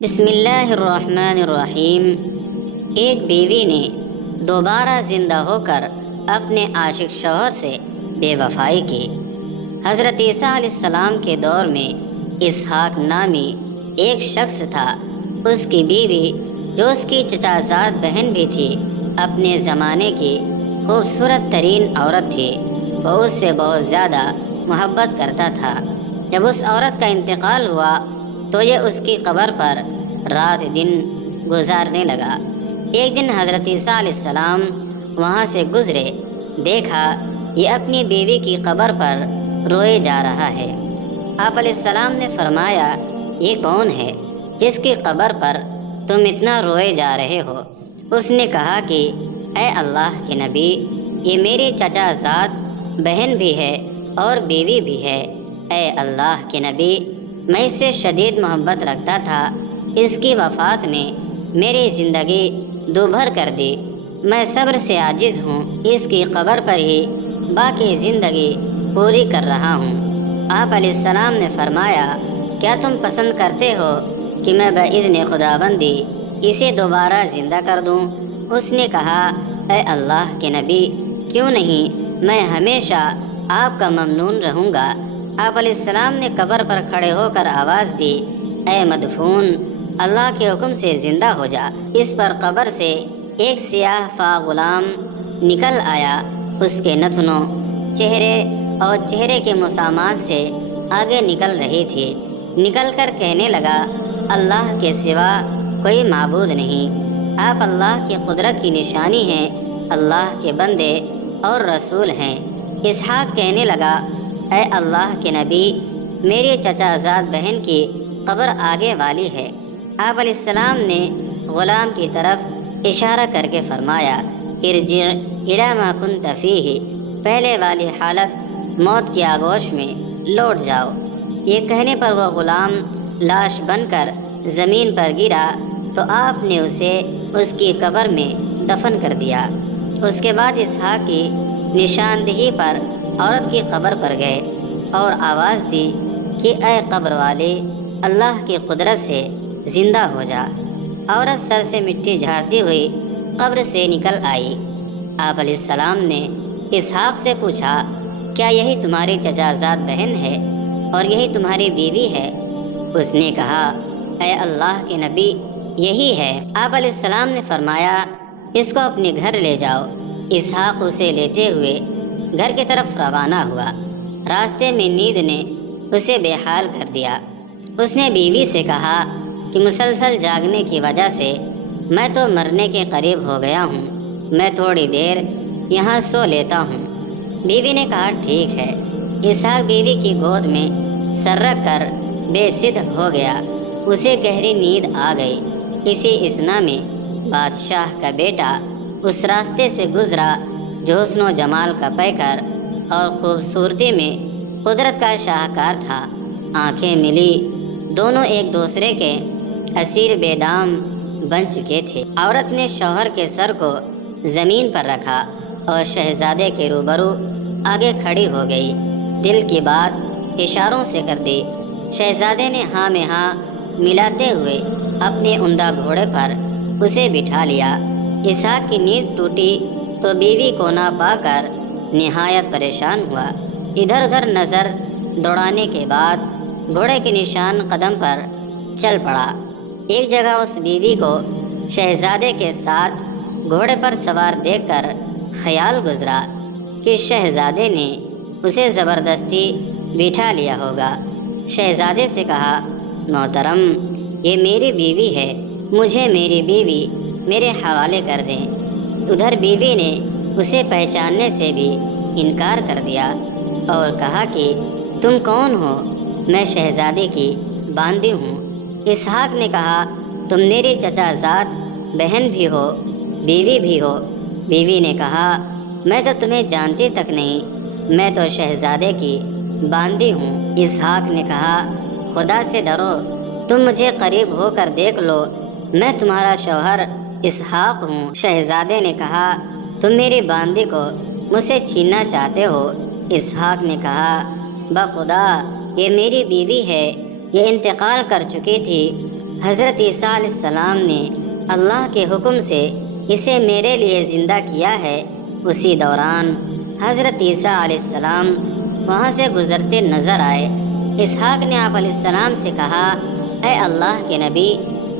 بسم اللہ الرحمن الرحیم۔ ایک بیوی نے دوبارہ زندہ ہو کر اپنے عاشق شوہر سے بے وفائی کی۔ حضرت عیسیٰ علیہ السلام کے دور میں اسحاق نامی ایک شخص تھا۔ اس کی بیوی، جو اس کی چچا زاد بہن بھی تھی، اپنے زمانے کی خوبصورت ترین عورت تھی۔ وہ اس سے بہت زیادہ محبت کرتا تھا۔ جب اس عورت کا انتقال ہوا تو یہ اس کی قبر پر رات دن گزارنے لگا۔ ایک دن حضرت عیسیٰ علیہ السلام وہاں سے گزرے، دیکھا یہ اپنی بیوی کی قبر پر روئے جا رہا ہے۔ آپ علیہ السلام نے فرمایا، یہ کون ہے جس کی قبر پر تم اتنا روئے جا رہے ہو؟ اس نے کہا کہ اے اللہ کے نبی، یہ میری چچا زاد بہن بھی ہے اور بیوی بھی ہے۔ اے اللہ کے نبی، میں اس سے شدید محبت رکھتا تھا، اس کی وفات نے میری زندگی دوبھر کر دی۔ میں صبر سے عاجز ہوں، اس کی قبر پر ہی باقی زندگی پوری کر رہا ہوں۔ آپ علیہ السلام نے فرمایا، کیا تم پسند کرتے ہو کہ میں بإذن خداوندی اسے دوبارہ زندہ کر دوں؟ اس نے کہا، اے اللہ کے نبی، کیوں نہیں، میں ہمیشہ آپ کا ممنون رہوں گا۔ آپ علیہ السلام نے قبر پر کھڑے ہو کر آواز دی، اے مدفون، اللہ کے حکم سے زندہ ہو جا۔ اس پر قبر سے ایک سیاہ فام غلام نکل آیا۔ اس کے نتنوں چہرے اور چہرے کے مسامات سے آگے نکل رہی تھی۔ نکل کر کہنے لگا، اللہ کے سوا کوئی معبود نہیں، آپ اللہ کی قدرت کی نشانی ہیں، اللہ کے بندے اور رسول ہیں۔ اسحاق کہنے لگا، اے اللہ کے نبی، میری چچا زاد بہن کی قبر آگے والی ہے۔ آپ علیہ السلام نے غلام کی طرف اشارہ کر کے فرمایا، ارجع الی ما کنت فیہ، پہلے والی حالت موت کی آغوش میں لوٹ جاؤ۔ یہ کہنے پر وہ غلام لاش بن کر زمین پر گرا تو آپ نے اسے اس کی قبر میں دفن کر دیا۔ اس کے بعد اسحاق کی نشاندہی پر عورت کی قبر پر گئے اور آواز دی کہ اے قبر والے، اللہ کی قدرت سے زندہ ہو جا۔ عورت سر سے مٹی جھاڑتی ہوئی قبر سے نکل آئی۔ آپ علیہ السلام نے اسحاق سے پوچھا، کیا یہی تمہاری چچا زاد بہن ہے اور یہی تمہاری بیوی ہے؟ اس نے کہا، اے اللہ کے نبی، یہی ہے۔ آپ علیہ السلام نے فرمایا، اس کو اپنے گھر لے جاؤ۔ اسحاق اسے لیتے ہوئے گھر کی طرف روانہ ہوا۔ راستے میں نیند نے اسے بے حال کر دیا۔ اس نے بیوی سے کہا کہ مسلسل جاگنے کی وجہ سے میں تو مرنے کے قریب ہو گیا ہوں، میں تھوڑی دیر یہاں سو لیتا ہوں۔ بیوی نے کہا، ٹھیک ہے۔ اسحاق بیوی کی گود میں سر رکھ کر بے سدھ ہو گیا۔ اسے گہری نیند آ گئی۔ اسی اثنا میں بادشاہ کا بیٹا اس راستے سے گزرا جو حسن و جمال کا پیکر اور خوبصورتی میں قدرت کا شاہکار تھا۔ آنکھیں ملی، دونوں ایک دوسرے کے اسیر بے دام بن چکے تھے۔ عورت نے شوہر کے سر کو زمین پر رکھا اور شہزادے کے روبرو آگے کھڑی ہو گئی۔ دل کی بات اشاروں سے کر دی۔ شہزادے نے ہاں میں ہاں ملاتے ہوئے اپنے عمدہ گھوڑے پر اسے بٹھا لیا۔ اسحاق کی نیند ٹوٹی تو بیوی کو نہ پا کر نہایت پریشان ہوا۔ ادھر ادھر نظر دوڑانے کے بعد گھوڑے کے نشان قدم پر چل پڑا۔ ایک جگہ اس بیوی کو شہزادے کے ساتھ گھوڑے پر سوار دیکھ کر خیال گزرا کہ شہزادے نے اسے زبردستی بٹھا لیا ہوگا۔ شہزادے سے کہا، محترم، یہ میری بیوی ہے، مجھے میری بیوی میرے حوالے کر دیں۔ ادھر بیوی نے اسے پہچاننے سے بھی انکار کر دیا اور کہا کہ تم کون ہو؟ میں شہزادے کی باندی ہوں۔ اسحاق نے کہا، تم میری چچا زاد بہن بھی ہو، بیوی بھی ہو۔ بیوی نے کہا، میں تو تمہیں جانتی تک نہیں، میں تو شہزادے کی باندی ہوں۔ اسحاق نے کہا، خدا سے ڈرو، تم مجھے قریب ہو کر دیکھ لو، میں تمہارا شوہر اسحاق ہوں۔ شہزادے نے کہا، تم میری باندی کو مجھ سے چھیننا چاہتے ہو؟ اسحاق نے کہا، بخدا یہ میری بیوی ہے، یہ انتقال کر چکی تھی حضرت عیسیٰ علیہ السلام نے اللہ کے حکم سے اسے میرے لیے زندہ کیا ہے، اسی دوران حضرت عیسیٰ علیہ السلام وہاں سے گزرتے نظر آئے۔ اسحاق نے آپ علیہ السلام سے کہا، اے اللہ کے نبی،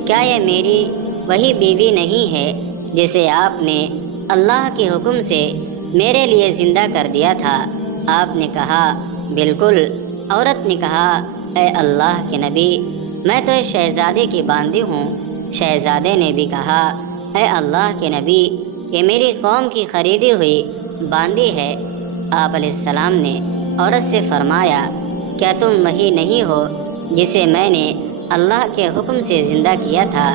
کیا یہ میری وہی بیوی نہیں ہے جسے آپ نے اللہ کے حکم سے میرے لیے زندہ کر دیا تھا؟ آپ نے کہا، بالکل۔ عورت نے کہا، اے اللہ کے نبی، میں تو اس شہزادے کی باندی ہوں۔ شہزادے نے بھی کہا، اے اللہ کے نبی، یہ میری قوم کی خریدی ہوئی باندی ہے۔ آپ علیہ السلام نے عورت سے فرمایا، کیا تم وہی نہیں ہو جسے میں نے اللہ کے حکم سے زندہ کیا تھا؟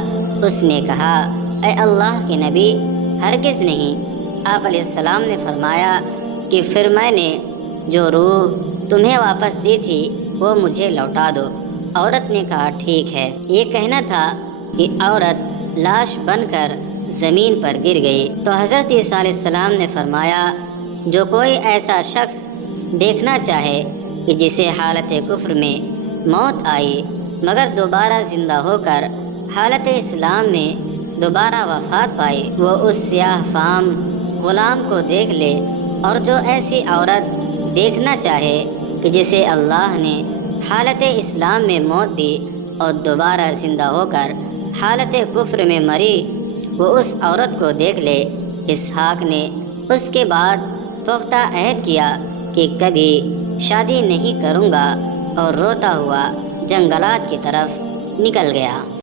اس نے کہا، اے اللہ کے نبی، ہرگز نہیں۔ آپ علیہ السلام نے فرمایا کہ پھر میں نے جو روح تمہیں واپس دی تھی وہ مجھے لوٹا دو۔ عورت نے کہا، ٹھیک ہے۔ یہ کہنا تھا کہ عورت لاش بن کر زمین پر گر گئی تو حضرت عیسیٰ علیہ السلام نے فرمایا، جو کوئی ایسا شخص دیکھنا چاہے کہ جسے حالت کفر میں موت آئی مگر دوبارہ زندہ ہو کر حالت اسلام میں دوبارہ وفات پائی، وہ اس سیاہ فام غلام کو دیکھ لے۔ اور جو ایسی عورت دیکھنا چاہے کہ جسے اللہ نے حالت اسلام میں موت دی اور دوبارہ زندہ ہو کر حالت کفر میں مری، وہ اس عورت کو دیکھ لے۔ اسحاق نے اس کے بعد پختہ عہد کیا کہ کبھی شادی نہیں کروں گا، اور روتا ہوا جنگلات کی طرف نکل گیا۔